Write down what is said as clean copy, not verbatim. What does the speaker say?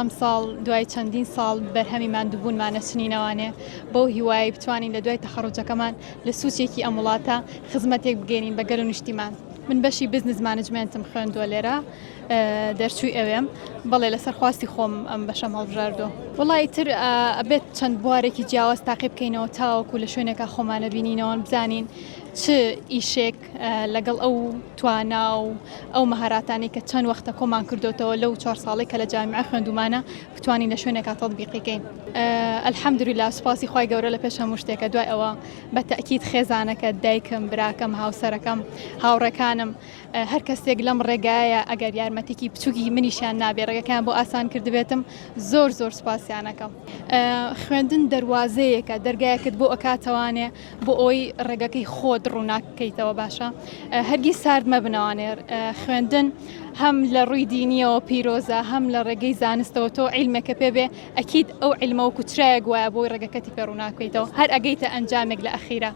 ئەم ساڵ دوای چەندین ساڵ بەرهەمی ماندووبوونمانە چنینەوانێ بۆ هیوای بتوانین لە دوای تەخەڕوجەکەمان لە سوچێکی ئەم وڵاتە خزمەتێک بگەینین بە گەل و نیشتیمان. من بەشی بزنس مانجمنتم خوێندووە لێرە دەرچووی ئەوێم بەڵێ لەسەر خواستی خۆم ئەم بەشەم هەڵبژاردووە. وڵی تر ئەبێت چەند بوارێکی جیاواز تاقی بکەینەوە تاوەکو لە شوێنێکە خۆمانە بینینەوە بزانین چ ئیشێک لەگەڵ ئەو توانا و ئەو مەهاراتانی کە چەند وەختە کۆمان کردوتەوە لەو 4 ساڵی کە لە جامیعە خوێندومانە بتوانین لە شوێنێکە تەطبیقیکەین. ئەلحەمدوریلا سوپاسی خوای گەورە لە پێش هەموو شتێکە دوای ئەوە بە تەئکید خێزانەکە دایکم براکەم هاوسەرەکەم هاوڕێکانم هەر کەسێک لەم ڕێگایە ئەگەر یارمەتێکی بچووکی منیشیان نابێ ڕێگەکان بۆ ئاسان کردبێتم زۆر سوپاسیانەکەم. خوێندن دەواازەیەکە دەرگایەکت بۆ ئەکاتەوانێ بۆ ئەوی ڕێگەکەی خۆت ڕووناکەیتەوە باشە هەرگی سارد مەبنەوانێر خوێندن هەم لە ڕووی دینیەوە پیرۆزە هەم لە ڕێگەی زانستەوە تۆ عیلمێکە پێبێ ئەکید ئەو عیلمە و کوچرایە گوایە بۆی ڕێگەکەتی پێ ڕووناکەیتەوە هەر ئەگەیتە ئەنجامێک لە ئەخیرە.